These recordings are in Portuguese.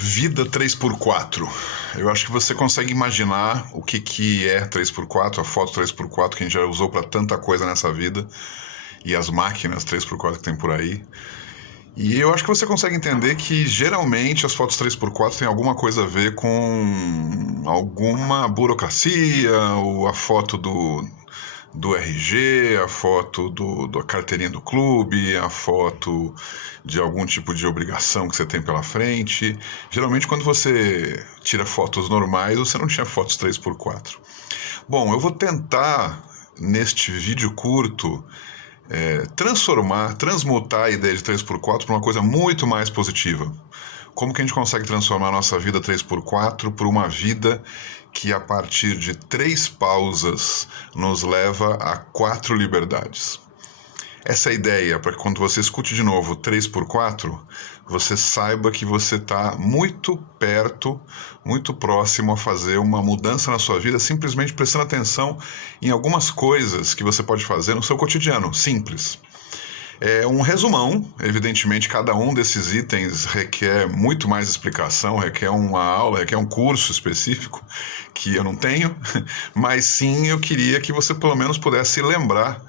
Vida 3x4. Eu acho que você consegue imaginar o que é 3x4, a foto 3x4 que a gente já usou para tanta coisa nessa vida, e as máquinas 3x4 que tem por aí. E eu acho que você consegue entender que geralmente as fotos 3x4 têm alguma coisa a ver com alguma burocracia, ou a foto do RG, a foto da carteirinha do clube, a foto de algum tipo de obrigação que você tem pela frente. Geralmente quando você tira fotos normais, você não tira fotos 3x4. Bom, eu vou tentar neste vídeo curto transmutar a ideia de 3x4 para uma coisa muito mais positiva. Como que a gente consegue transformar a nossa vida 3x4 por uma vida que a partir de 3 pausas nos leva a 4 liberdades? Essa é a ideia, para que quando você escute de novo 3x4, você saiba que você está muito perto, muito próximo a fazer uma mudança na sua vida, simplesmente prestando atenção em algumas coisas que você pode fazer no seu cotidiano, simples. É um resumão, evidentemente cada um desses itens requer muito mais explicação, requer uma aula, requer um curso específico que eu não tenho, mas sim eu queria que você pelo menos pudesse lembrar,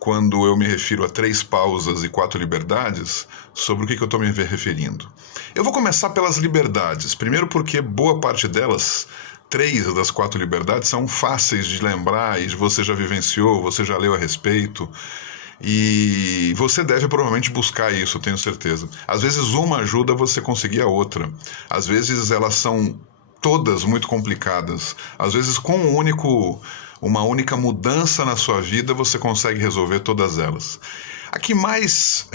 quando eu me refiro a 3 pausas e 4 liberdades, sobre o que eu estou me referindo. Eu vou começar pelas liberdades, primeiro porque boa parte delas, 3 das 4 liberdades, são fáceis de lembrar e você já vivenciou, você já leu a respeito. E você deve provavelmente buscar isso, tenho certeza. Às vezes uma ajuda você conseguir a outra. Às vezes elas são todas muito complicadas. Às vezes com uma única mudança na sua vida você consegue resolver todas elas. A que mais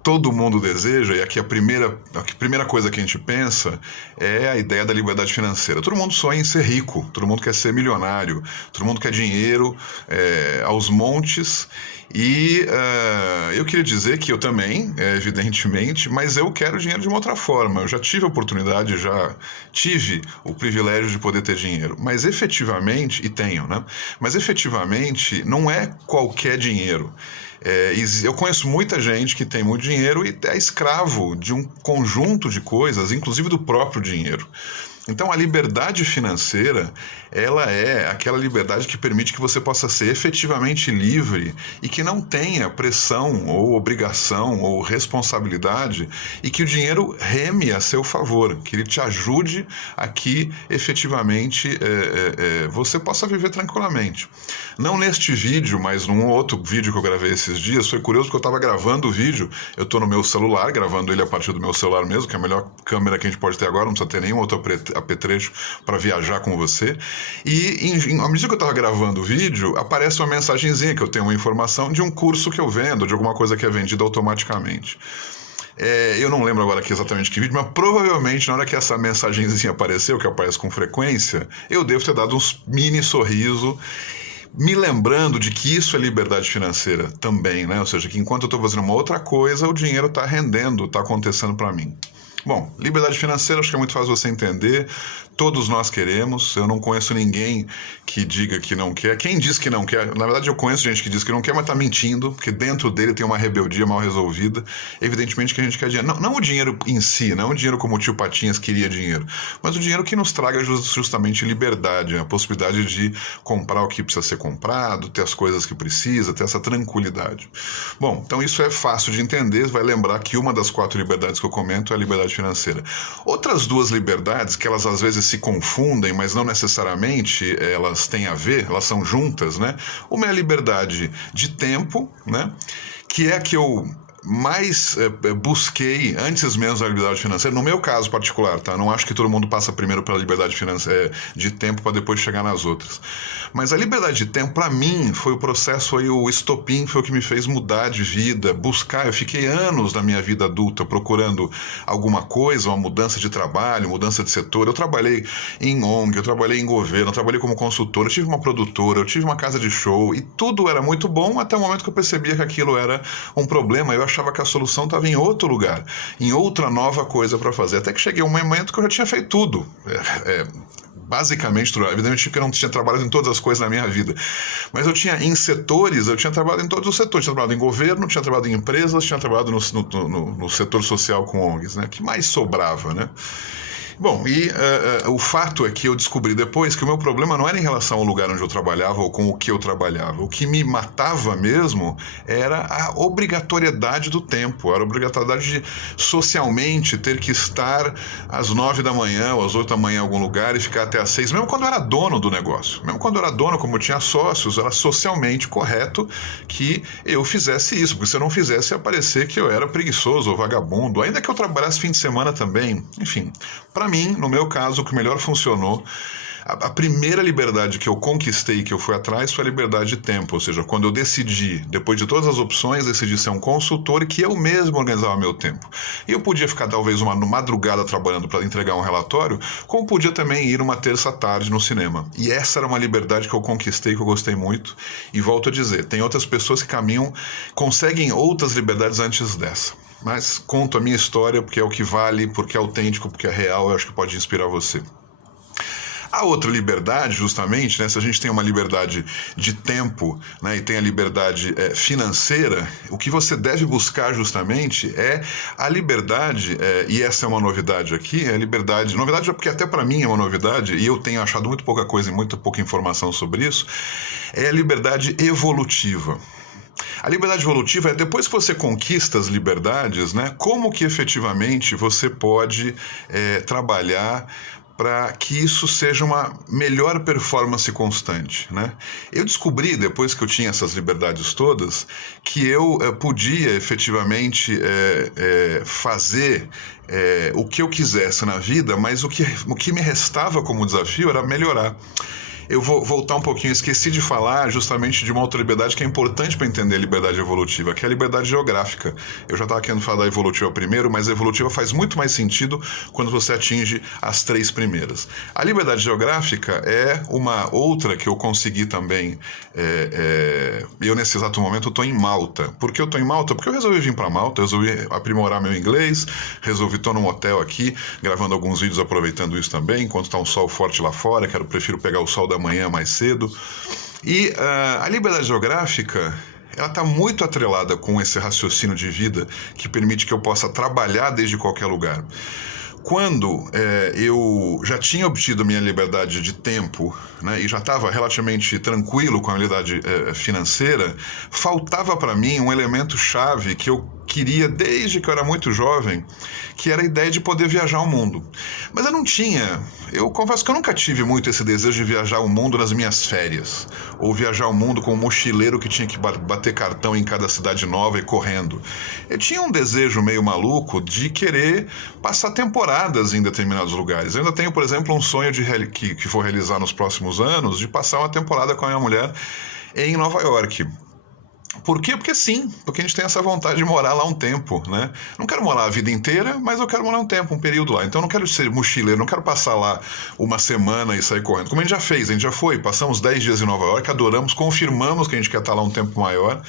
todo mundo deseja, e aqui a primeira coisa que a gente pensa é a ideia da liberdade financeira. Todo mundo sonha em ser rico, todo mundo quer ser milionário, todo mundo quer dinheiro aos montes. E eu queria dizer que eu também, evidentemente, mas eu quero dinheiro de uma outra forma. Eu já tive a oportunidade, já tive o privilégio de poder ter dinheiro, mas efetivamente, e tenho, né? Mas efetivamente não é qualquer dinheiro. Eu conheço muita gente que tem muito dinheiro e é escravo de um conjunto de coisas, inclusive do próprio dinheiro. Então a liberdade financeira, ela é aquela liberdade que permite que você possa ser efetivamente livre e que não tenha pressão ou obrigação ou responsabilidade e que o dinheiro reme a seu favor, que ele te ajude a que efetivamente você possa viver tranquilamente. Não neste vídeo, mas num outro vídeo que eu gravei esses dias, foi curioso porque eu estava gravando o vídeo, eu estou no meu celular, gravando ele a partir do meu celular mesmo, que é a melhor câmera que a gente pode ter agora, não precisa ter nenhum outro apetrecho para viajar com você. E à medida que eu estava gravando o vídeo, aparece uma mensagenzinha que eu tenho uma informação de um curso que eu vendo, de alguma coisa que é vendida automaticamente. Eu não lembro agora aqui exatamente que vídeo, mas provavelmente na hora que essa mensagenzinha apareceu, que aparece com frequência, eu devo ter dado um mini sorriso, me lembrando de que isso é liberdade financeira também, né? Ou seja, que enquanto eu estou fazendo uma outra coisa, o dinheiro está rendendo, está acontecendo para mim. Bom, liberdade financeira acho que é muito fácil você entender, todos nós queremos, eu não conheço ninguém que diga que não quer. Quem diz que não quer, na verdade eu conheço gente que diz que não quer, mas está mentindo, porque dentro dele tem uma rebeldia mal resolvida. Evidentemente que a gente quer dinheiro, não o dinheiro em si, não o dinheiro como o tio Patinhas queria dinheiro, mas o dinheiro que nos traga justamente liberdade, a possibilidade de comprar o que precisa ser comprado, ter as coisas que precisa, ter essa tranquilidade. Bom, então isso é fácil de entender, vai lembrar que uma das 4 liberdades que eu comento é a liberdade financeira. Outras 2 liberdades, que elas às vezes se confundem, mas não necessariamente elas têm a ver, elas são juntas, né? Uma é a liberdade de tempo, né? Que é a que eu mais busquei antes mesmo da liberdade financeira, no meu caso particular, tá? Não acho que todo mundo passa primeiro pela liberdade financeira de tempo para depois chegar nas outras. Mas a liberdade de tempo, para mim, foi o processo aí, o estopim, foi o que me fez mudar de vida, buscar. Eu fiquei anos na minha vida adulta procurando alguma coisa, uma mudança de trabalho, mudança de setor. Eu trabalhei em ONG, eu trabalhei em governo, eu trabalhei como consultor, eu tive uma produtora, eu tive uma casa de show e tudo era muito bom até o momento que eu percebia que aquilo era um problema. Eu achava achava que a solução estava em outro lugar, em outra nova coisa para fazer. Até que cheguei a um momento que eu já tinha feito tudo. Basicamente, evidentemente que eu não tinha trabalhado em todas as coisas na minha vida, mas eu tinha trabalhado em todos os setores, tinha trabalhado em governo, tinha trabalhado em empresas, tinha trabalhado no setor social com ONGs, né? O que mais sobrava, né? Bom, e o fato é que eu descobri depois que o meu problema não era em relação ao lugar onde eu trabalhava ou com o que eu trabalhava. O que me matava mesmo era a obrigatoriedade do tempo, era a obrigatoriedade de socialmente ter que estar às 9 da manhã ou às 8 da manhã em algum lugar e ficar até às 6, mesmo quando eu era dono do negócio. Mesmo quando eu era dono, como eu tinha sócios, era socialmente correto que eu fizesse isso, porque se eu não fizesse ia parecer que eu era preguiçoso ou vagabundo, ainda que eu trabalhasse fim de semana também, enfim. Para mim, no meu caso, o que melhor funcionou, a primeira liberdade que eu conquistei, que eu fui atrás, foi a liberdade de tempo, ou seja, quando eu decidi, depois de todas as opções, decidi ser um consultor e que eu mesmo organizava meu tempo. E eu podia ficar talvez uma madrugada trabalhando para entregar um relatório, como podia também ir uma terça-tarde no cinema. E essa era uma liberdade que eu conquistei, que eu gostei muito, e volto a dizer, tem outras pessoas que conseguem outras liberdades antes dessa. Mas conto a minha história porque é o que vale, porque é autêntico, porque é real, eu acho que pode inspirar você. A outra liberdade, justamente, né, se a gente tem uma liberdade de tempo, né, e tem a liberdade financeira, o que você deve buscar justamente é a liberdade, e essa é uma novidade aqui, é a liberdade, novidade porque até para mim é uma novidade, e eu tenho achado muito pouca coisa e muito pouca informação sobre isso, é a liberdade evolutiva. A liberdade evolutiva é depois que você conquista as liberdades, né, como que efetivamente você pode trabalhar para que isso seja uma melhor performance constante, né? Eu descobri, depois que eu tinha essas liberdades todas, que eu podia efetivamente fazer o que eu quisesse na vida, mas o que me restava como desafio era melhorar. Eu vou voltar um pouquinho, esqueci de falar justamente de uma outra liberdade que é importante para entender a liberdade evolutiva, que é a liberdade geográfica. Eu já estava querendo falar da evolutiva primeiro, mas a evolutiva faz muito mais sentido quando você atinge as 3 primeiras. A liberdade geográfica é uma outra que eu consegui também. Eu, nesse exato momento, estou em Malta. Por que eu estou em Malta? Porque eu resolvi vir para Malta, resolvi aprimorar meu inglês, estou num hotel aqui, gravando alguns vídeos aproveitando isso também, enquanto está um sol forte lá fora, prefiro pegar o sol da manhã mais cedo. E a liberdade geográfica, ela está muito atrelada com esse raciocínio de vida que permite que eu possa trabalhar desde qualquer lugar. Quando eu já tinha obtido a minha liberdade de tempo, né, e já estava relativamente tranquilo com a liberdade financeira, faltava para mim um elemento chave que eu queria desde que eu era muito jovem, que era a ideia de poder viajar o mundo. Mas eu confesso que eu nunca tive muito esse desejo de viajar o mundo nas minhas férias, ou viajar o mundo como um mochileiro que tinha que bater cartão em cada cidade nova e correndo. Eu tinha um desejo meio maluco de querer passar temporadas em determinados lugares. Eu ainda tenho, por exemplo, um sonho que vou realizar nos próximos anos, de passar uma temporada com a minha mulher em Nova York. Por quê? Porque sim, porque a gente tem essa vontade de morar lá um tempo, né? Não quero morar a vida inteira, mas eu quero morar um tempo, um período lá. Então eu não quero ser mochileiro, não quero passar lá uma semana e sair correndo. Como a gente já fez, a gente já foi, passamos 10 dias em Nova York, adoramos, confirmamos que a gente quer estar lá um tempo maior.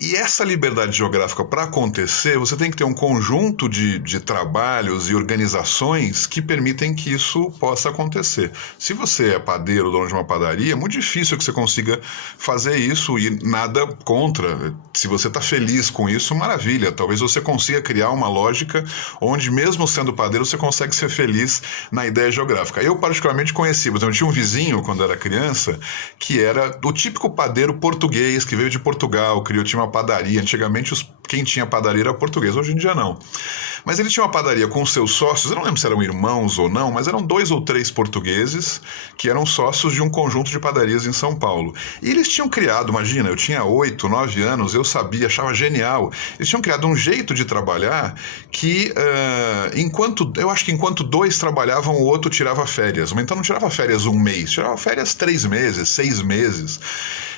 E essa liberdade geográfica, para acontecer, você tem que ter um conjunto de trabalhos e organizações que permitem que isso possa acontecer. Se você é padeiro, dono de uma padaria, é muito difícil que você consiga fazer isso e nada contra. Se você está feliz com isso, maravilha. Talvez você consiga criar uma lógica onde, mesmo sendo padeiro, você consegue ser feliz na ideia geográfica. Eu, particularmente, conheci, mas eu tinha um vizinho, quando era criança, que era o típico padeiro português, que veio de Portugal, tinha uma padaria. Antigamente quem tinha padaria era português, hoje em dia não. Mas ele tinha uma padaria com seus sócios, eu não lembro se eram irmãos ou não, mas eram 2 ou 3 portugueses que eram sócios de um conjunto de padarias em São Paulo. E eles tinham criado, imagina, eu tinha 8, 9 anos, eu sabia, achava genial. Eles tinham criado um jeito de trabalhar que, eu acho que enquanto 2 trabalhavam, o outro tirava férias. Mas então não tirava férias 1 mês, tirava férias 3 meses, 6 meses.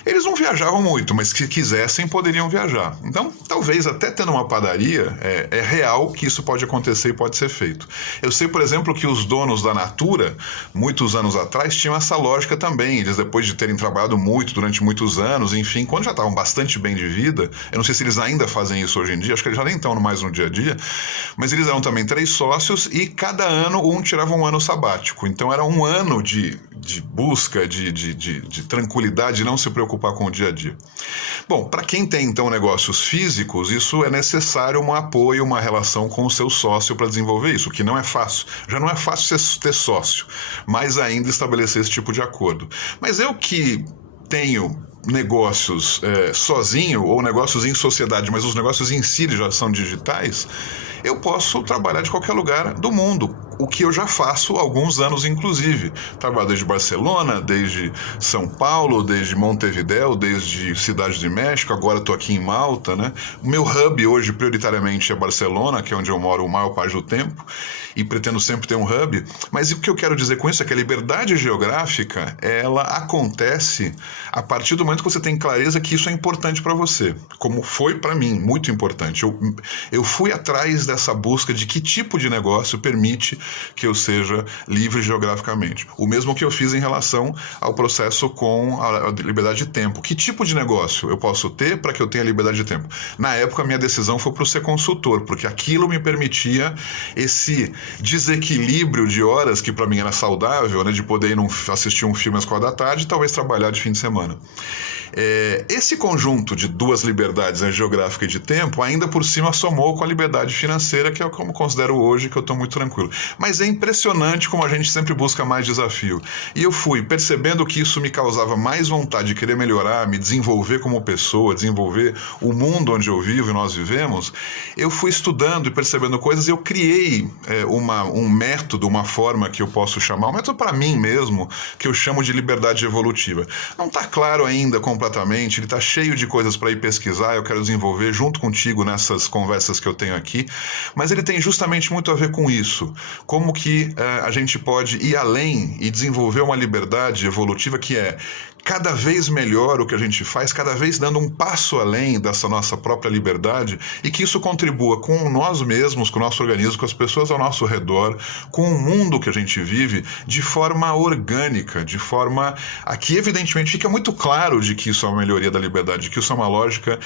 Eles não viajavam muito, mas se quisessem poderiam viajar. Então, talvez até tendo uma padaria, é real que isso pode acontecer e pode ser feito. Eu sei, por exemplo, que os donos da Natura, muitos anos atrás, tinham essa lógica também. Eles, depois de terem trabalhado muito durante muitos anos, enfim, quando já estavam bastante bem de vida, eu não sei se eles ainda fazem isso hoje em dia, acho que eles já nem estão mais no dia a dia, mas eles eram também 3 sócios e cada ano um tirava um ano sabático. Então era um ano de busca, de tranquilidade, de não se preocupar com o dia a dia. Bom, para quem tem então negócios físicos, isso é necessário um apoio, uma relação com o seu sócio para desenvolver isso, o que não é fácil. Já não é fácil ter sócio, mas ainda estabelecer esse tipo de acordo. Mas eu que tenho negócios sozinho ou negócios em sociedade, mas os negócios em si já são digitais, eu posso trabalhar de qualquer lugar do mundo, o que eu já faço há alguns anos, inclusive. Trabalho desde Barcelona, desde São Paulo, desde Montevidéu, desde Cidade de México, agora estou aqui em Malta, né? O meu hub hoje, prioritariamente, é Barcelona, que é onde eu moro a maior parte do tempo, e pretendo sempre ter um hub. Mas o que eu quero dizer com isso é que a liberdade geográfica, ela acontece a partir do momento que você tem clareza que isso é importante para você, como foi para mim, muito importante. Eu fui atrás dessa busca de que tipo de negócio permite que eu seja livre geograficamente. O mesmo que eu fiz em relação ao processo com a liberdade de tempo. Que tipo de negócio eu posso ter para que eu tenha liberdade de tempo? Na época, a minha decisão foi para ser consultor, porque aquilo me permitia esse desequilíbrio de horas que para mim era saudável, né, de poder ir assistir um filme às 4 da tarde e talvez trabalhar de fim de semana. Esse conjunto de 2 liberdades, né, geográfica e de tempo, ainda por cima somou com a liberdade financeira, que é como considero hoje, que eu estou muito tranquilo. Mas é impressionante como a gente sempre busca mais desafio. E eu fui percebendo que isso me causava mais vontade de querer melhorar, me desenvolver como pessoa, desenvolver o mundo onde eu vivo e nós vivemos. Eu fui estudando e percebendo coisas e eu criei um método, uma forma que eu posso chamar, um método para mim mesmo, que eu chamo de liberdade evolutiva. Não está claro ainda completamente, ele está cheio de coisas para ir pesquisar, eu quero desenvolver junto contigo nessas conversas que eu tenho aqui, mas ele tem justamente muito a ver com isso, como que a gente pode ir além e desenvolver uma liberdade evolutiva que é cada vez melhor o que a gente faz, cada vez dando um passo além dessa nossa própria liberdade e que isso contribua com nós mesmos, com o nosso organismo, com as pessoas ao nosso redor, com o mundo que a gente vive de forma orgânica, de forma a que evidentemente fica muito claro de que isso é uma melhoria da liberdade, que isso é uma lógica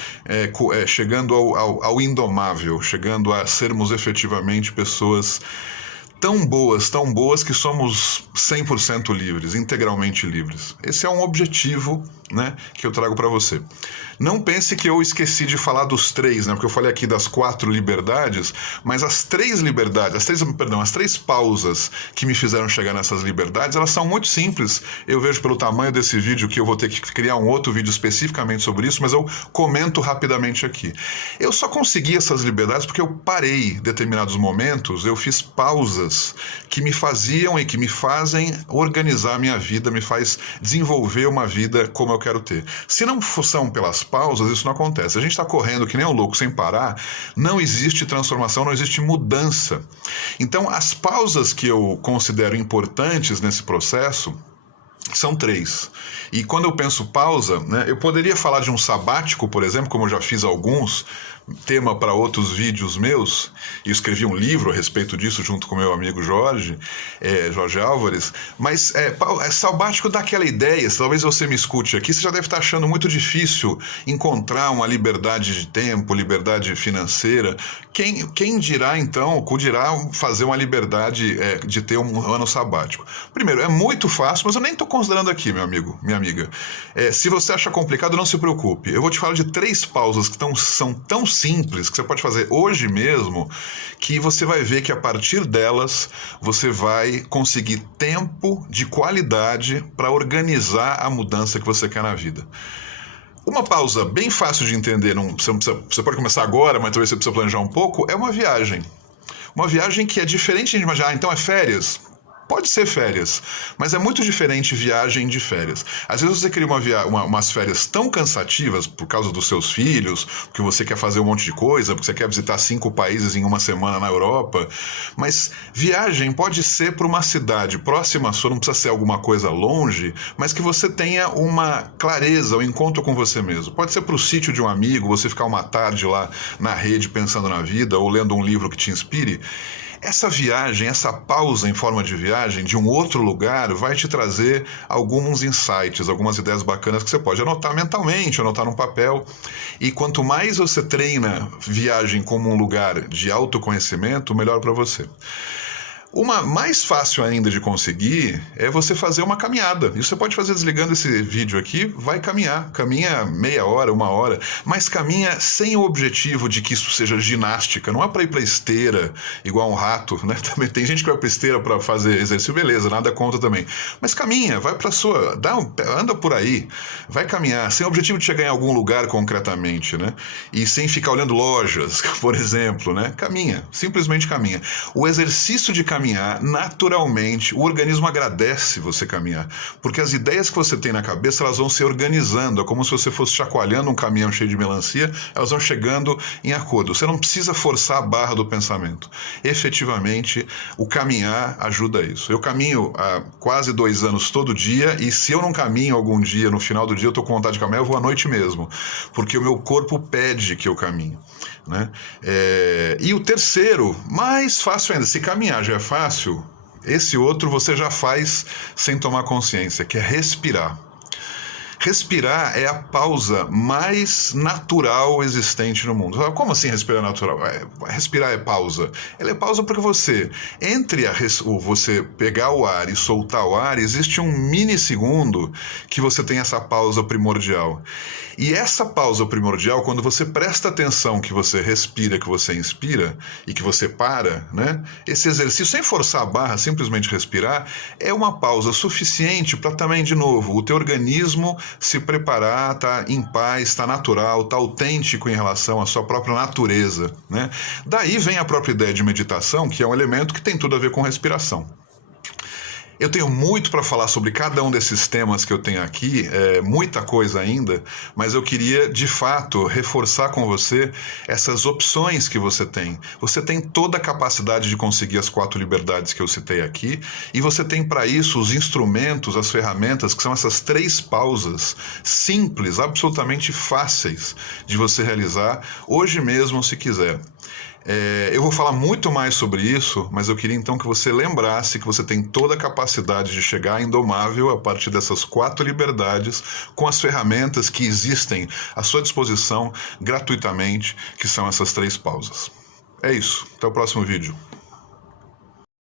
chegando ao indomável, chegando a sermos efetivamente pessoas tão boas que somos 100% livres, integralmente livres. Esse é um objetivo, né, que eu trago para você. Não pense que eu esqueci de falar dos 3, né, porque eu falei aqui das 4 liberdades, mas as 3 liberdades, as 3 pausas que me fizeram chegar nessas liberdades, elas são muito simples. Eu vejo pelo tamanho desse vídeo que eu vou ter que criar um outro vídeo especificamente sobre isso, mas eu comento rapidamente aqui. Eu só consegui essas liberdades porque eu parei em determinados momentos, eu fiz pausas que me faziam e que me fazem organizar a minha vida, me faz desenvolver uma vida como eu quero ter. Se não são pelas pausas, isso não acontece. A gente está correndo que nem um louco sem parar, não existe transformação, não existe mudança. Então, as pausas que eu considero importantes nesse processo são 3. E quando eu penso pausa, né, eu poderia falar de um sabático, por exemplo, como eu já fiz alguns, tema para outros vídeos meus, e escrevi um livro a respeito disso junto com meu amigo Jorge Álvares, mas sabático dá aquela ideia, talvez você me escute aqui, você já deve estar achando muito difícil encontrar uma liberdade de tempo, liberdade financeira. Quem dirá então, dirá fazer uma liberdade de ter um ano sabático? Primeiro, é muito fácil, mas eu nem estou considerando aqui, meu amigo, minha amiga. Se você acha complicado, não se preocupe. Eu vou te falar de 3 pausas que são tão simples, que você pode fazer hoje mesmo, que você vai ver que a partir delas você vai conseguir tempo de qualidade para organizar a mudança que você quer na vida. Uma pausa bem fácil de entender, você pode começar agora, mas talvez você precise planejar um pouco, é uma viagem. Uma viagem que é diferente de imaginar, então é férias. Pode ser férias, mas é muito diferente viagem de férias. Às vezes você cria umas férias tão cansativas por causa dos seus filhos, porque você quer fazer um monte de coisa, porque você quer visitar 5 países em uma semana na Europa, mas viagem pode ser para uma cidade próxima à sua, não precisa ser alguma coisa longe, mas que você tenha uma clareza, um encontro com você mesmo. Pode ser para o sítio de um amigo, você ficar uma tarde lá na rede pensando na vida ou lendo um livro que te inspire. Essa viagem, essa pausa em forma de viagem de um outro lugar vai te trazer alguns insights, algumas ideias bacanas que você pode anotar mentalmente, anotar num papel. E quanto mais você treina viagem como um lugar de autoconhecimento, melhor para você. Uma mais fácil ainda de conseguir é você fazer uma caminhada. Isso você pode fazer desligando esse vídeo aqui, vai caminhar. Caminha meia hora, 1 hora, mas caminha sem o objetivo de que isso seja ginástica. Não é para ir para esteira, igual um rato, né? Também tem gente que vai para esteira para fazer exercício, beleza, nada contra também. Mas caminha, vai para sua, anda por aí, vai caminhar, sem o objetivo de chegar em algum lugar concretamente, né? E sem ficar olhando lojas, por exemplo, né? Caminha, simplesmente caminha. O exercício de caminhar, naturalmente, o organismo agradece você caminhar, porque as ideias que você tem na cabeça, elas vão se organizando, é como se você fosse chacoalhando um caminhão cheio de melancia, elas vão chegando em acordo. Você não precisa forçar a barra do pensamento. Efetivamente, o caminhar ajuda isso. Eu caminho há quase 2 anos todo dia, e se eu não caminho algum dia, no final do dia eu estou com vontade de caminhar, eu vou à noite mesmo, porque o meu corpo pede que eu caminhe, né? E o terceiro, mais fácil ainda, se caminhar já é fácil, esse outro você já faz sem tomar consciência, que é respirar. Respirar é a pausa mais natural existente no mundo. Como assim respirar natural? Respirar é pausa. Ela é pausa porque você, entre você pegar o ar e soltar o ar, existe um milissegundo que você tem essa pausa primordial. E essa pausa primordial, quando você presta atenção que você respira, que você inspira e que você para, né? Esse exercício, sem forçar a barra, simplesmente respirar, é uma pausa suficiente para também, de novo, o teu organismo se preparar, tá em paz, tá natural, tá autêntico em relação à sua própria natureza, né? Daí vem a própria ideia de meditação, que é um elemento que tem tudo a ver com respiração. Eu tenho muito para falar sobre cada um desses temas que eu tenho aqui, muita coisa ainda, mas eu queria, de fato, reforçar com você essas opções que você tem. Você tem toda a capacidade de conseguir as 4 liberdades que eu citei aqui, e você tem para isso os instrumentos, as ferramentas, que são essas 3 pausas simples, absolutamente fáceis de você realizar hoje mesmo, se quiser. Eu vou falar muito mais sobre isso, mas eu queria então que você lembrasse que você tem toda a capacidade de chegar indomável a partir dessas 4 liberdades, com as ferramentas que existem à sua disposição gratuitamente, que são essas 3 pausas. É isso, até o próximo vídeo.